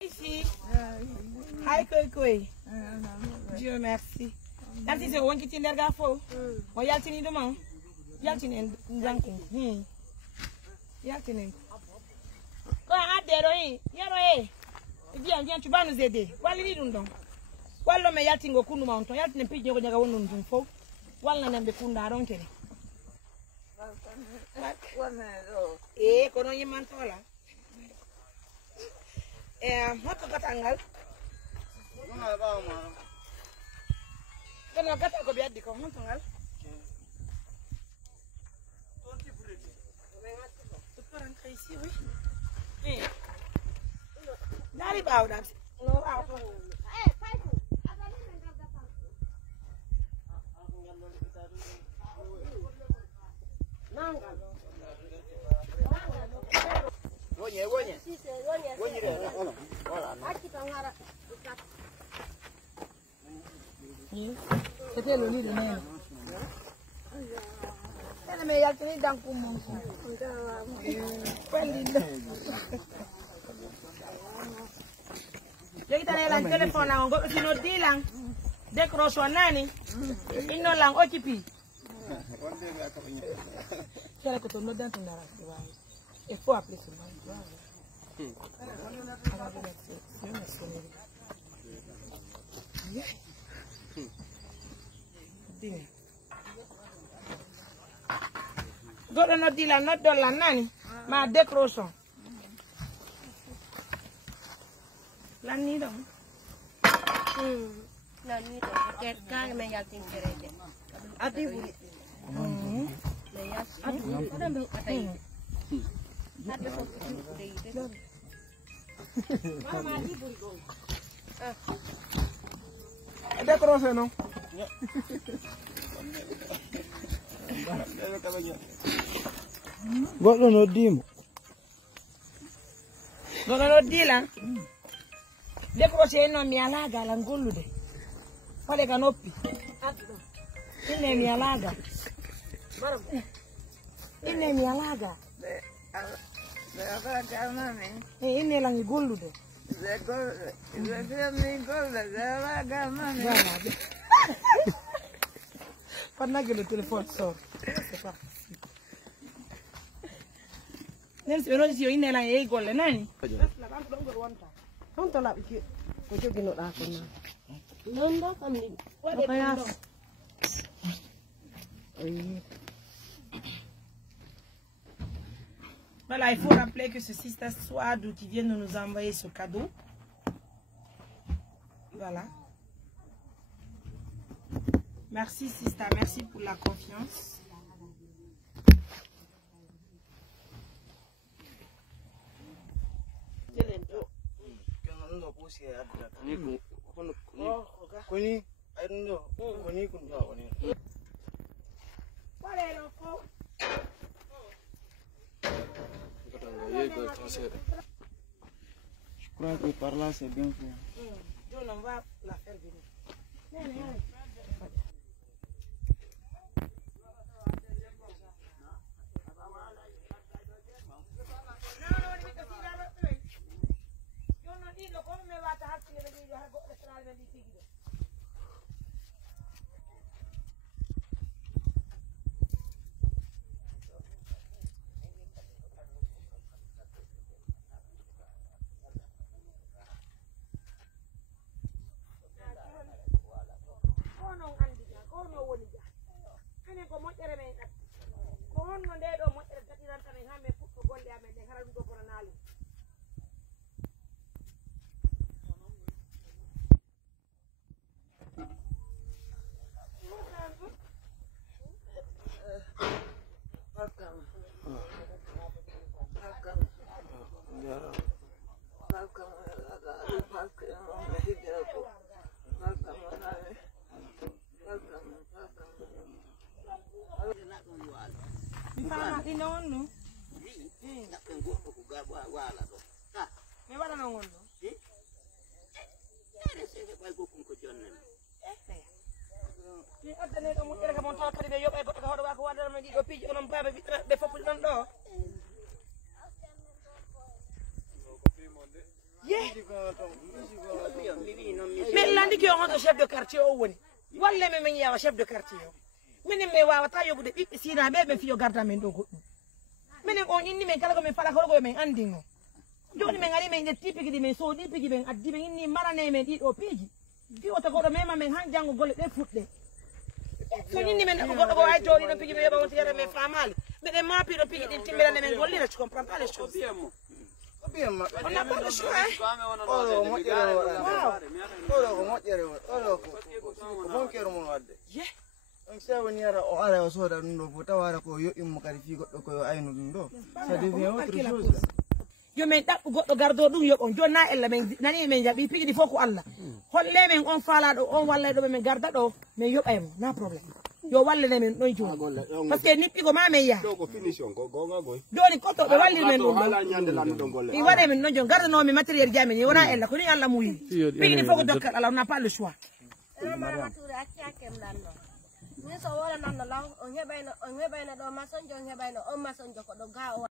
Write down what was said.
Ici. Hi, Koi. Dieu merci. Nanti se wonki ti nerga fo. Mo yaltini demain. Yaltini ndanku. Yaltini. Ko adero yi. Yero e. Viens, tu vas nous aider. Wali ni dundon. Wallo me yaltingo kunu mountain. Yaltini pidnyo ko nyaga wonun dum fo. Walla nambe kunda ron kene. Kono yimantola. Moto katangal. Kono kata ko biaddi ko moto ngal. Tu peux rentrer ici, oui. Dari baaw dam. No baaw. Wonya. C'était le lit de mer. Elle me yaltini dans pour mon son. Jadi tanya lang telepon lang go sino di lang. Décroche nani. Ino lang OTP. Quelle que ton nom dans ton arrêt. Il faut appeler ce nom. Godo no dila no dolla nani ma décrochon lan ni do lan ni do ket kan me yatin kerede ati buri me yas ada be atai ada so de mama di buri go décroché non Godo no dimo. Godo no dila. Décroché no mi alaga la ngolude. Fale kanopi. Ine mi alaga. Ine mi alaga. Ine la ngolude. Pendant que le téléphone sort. C'est pas. Nem se non si io inela e golle nani. Non to la ki ko jogi no da ko na. Non do kam ni. Kaya. Voilà, il faut rappeler que ce Sister Swadu qui vient de nous envoyer ce cadeau. Voilà. Merci Sister, merci pour la confiance. Je crois que par là c'est bien fait. On va la faire venir. mais landi ki on chef de quartier o woni walle me men yawa chef de quartier o minen me wawata yobude ɓiɓɓe sina ɓe ɓe fiyo garda men ɗo goɗɗum minen on inni men kala ko min fala kala ko men andi o joni men ari men ƴetti pigi ɗi men soodi pigi men addi men inni marane men ɗiɗo piiji fi wota goɗɗo mema men han janggo golle ɗe fuɗɗe so inni men goɗɗo ko ay to ɗiɗo pigi ɓe yoɓa wonti yere men famali meɗen mapiɗo pigi ɗin timmirane men gollira tu comprends pas les choses on n'a pas le choix on sewoni yara o ara o soda ɗum ɗo fo tawara ko yoɓɓimo kadi fi goɗɗo koyo ayno ɗum ɗo ça devient autre chose yo men ɗaɓɓu goɗɗo gardo ɗum yoɓon joni na ella men nani men jaɓi piɗi ɗi fof ko Allah holle men on faalaɗo on wallayɗo men garda ɗo min yoɓaymo na probléme yo wallene men ɗon joni par ce que niɓɓi ko ma men yaha joni kottoɓe wallir men ɗum ɗo i waɗe men ɗon joni gardanomi matériel jamin wona ella ko ni Allah muyi piɗi ɗi fof ko dokkal Allah on n'a pas le choix ni so wala nan law on hebayno do mason jo on hebayno on mason jo ko do ga